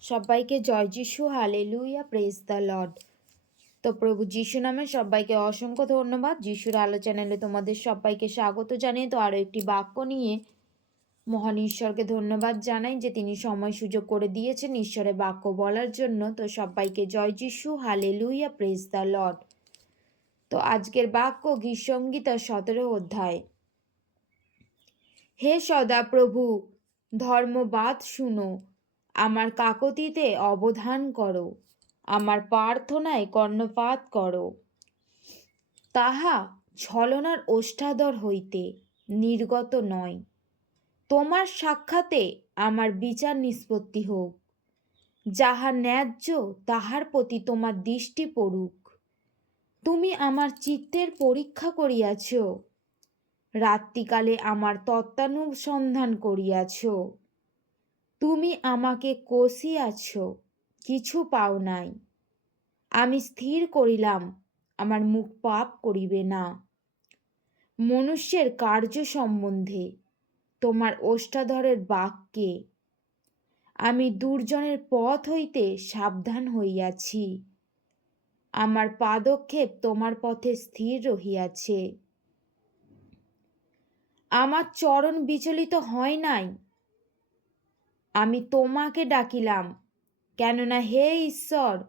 সবাইকে জয় যিশু, hallelujah, praise the Lord. তো প্রভু যিশু নামে সবাইকে অসংখ্য ধন্যবাদ। যিশুর আলো চ্যানেলে তোমাদের সবাইকে স্বাগত জানিয়ে তো আরও একটি বাক্য নিয়ে মহান ঈশ্বরকে ধন্যবাদ জানাই যে তিনি সময় সুযোগ করে দিয়েছেন ঈশ্বরের বাক্য বলার জন্য। তো সবাইকে জয় যিশু, হালেলুয়া, প্রেজ দ্য লর্ড। তো আজকের বাক্য গীতসংহিতা 17 অধ্যায়। হে সদা প্রভু, ধর্মবাদ শুনো, আমার কাকতিতে অবধান করো, আমার প্রার্থনায় কর্ণপাত করো। তাহা ছলনার ওষ্ঠাধর হইতে নির্গত নয়। তোমার সাক্ষাতে আমার বিচার নিষ্পত্তি হোক। যাহা ন্যায্য তাহার প্রতি তোমার দৃষ্টি পড়ুক। তুমি আমার চিত্তের পরীক্ষা করিয়াছ, রাত্রিকালে আমার তত্ত্বানুসন্ধান করিয়াছ। তুমি আমাকে কষিয়াছ, কিছু পাও নাই। আমি স্থির করিলাম, আমার মুখ পাপ করিবে না। মনুষ্যের কার্য সম্বন্ধে তোমার ওষ্ঠাধরের বাক্যে আমি দুর্জনের পথ হইতে সাবধান হইয়াছি। আমার পাদক্ষেপ তোমার পথে স্থির রহিয়াছে। আমার চরণ বিচলিত হয় নাই। আমি তোমাকে ডাকিলাম, কেননা হে ঈশ্বর,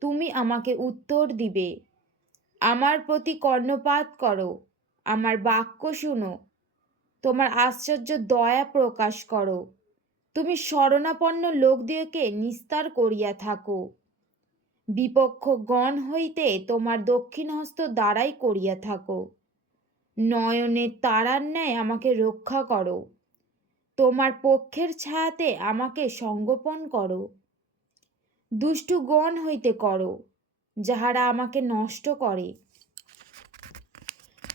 তুমি আমাকে উত্তর দিবে। আমার প্রতি কর্ণপাত করো, আমার বাক্য শুনো, তোমার আশ্চর্য দয়া প্রকাশ করো। তুমি শরণাপন্ন লোকদিওকে নিস্তার করিয়া থাকো। বিপক্ষ গণ হইতে তোমার দক্ষিণ হস্ত দ্বারাই করিয়া থাকো। নয়নের তারার ন্যায় আমাকে রক্ষা করো। তোমার পক্ষের ছায়াতে আমাকে সংগোপন করো। দুষ্টুগণ হইতে করো, যাহারা আমাকে নষ্ট করে।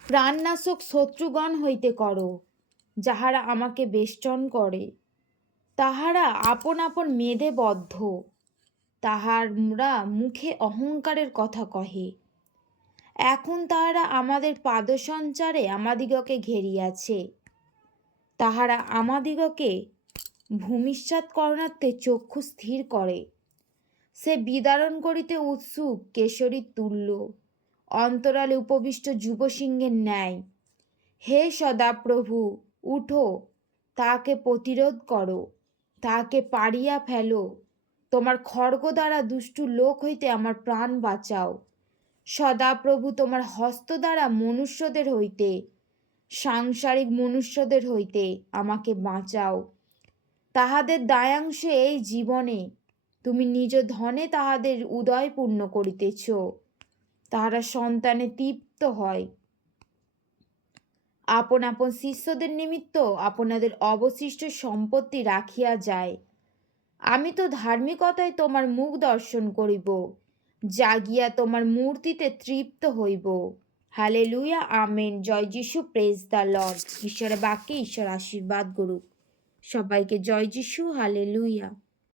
প্রাণনাশক শত্রুগণ হইতে করো, যাহারা আমাকে বেষ্টন করে। তাহারা আপন আপন মেদে বদ্ধ, তাহারা মুখে অহংকারের কথা কহে। এখন তাহারা আমাদের পাদসঞ্চারে আমাদিগকে ঘেরিয়াছে। তাহারা আমাদিগকে ভূমিষ্যাৎ করণার্থে চক্ষু স্থির করে। সে বিদারণ করিতে উৎসুক কেশরীর তুল্য, অন্তরালে উপবিষ্ট যুবসিংহের ন্যায়। হে সদাপ্রভু, উঠো, তাহাকে প্রতিরোধ করো, তাহাকে পাড়িয়া ফেলো। তোমার খড়গ দ্বারা দুষ্টু লোক হইতে আমার প্রাণ বাঁচাও। সদাপ্রভু, তোমার হস্ত দ্বারা মনুষ্যদের হইতে, সাংসারিক মনুষ্যদের হইতে আমাকে বাঁচাও। তাহাদের দায়াংশে এই জীবনে তুমি নিজ ধনে তাহাদের উদয় পূর্ণ করিতেছ। তাহারা সন্তানে তৃপ্ত হয়। আপন আপন শিষ্যদের নিমিত্ত আপনাদের অবশিষ্ট সম্পত্তি রাখিয়া যায়। আমি তো ধার্মিকতায় তোমার মুখ দর্শন করিব, জাগিয়া তোমার মূর্তিতে তৃপ্ত হইব। Hallelujah, amen. জয় যিশু, প্রেজ দ্য লর্ড। ঈশ্বরের বাক্যে ঈশ্বর আশীর্বাদ করুক। সবাইকে জয় যিশু, হালেলুয়া।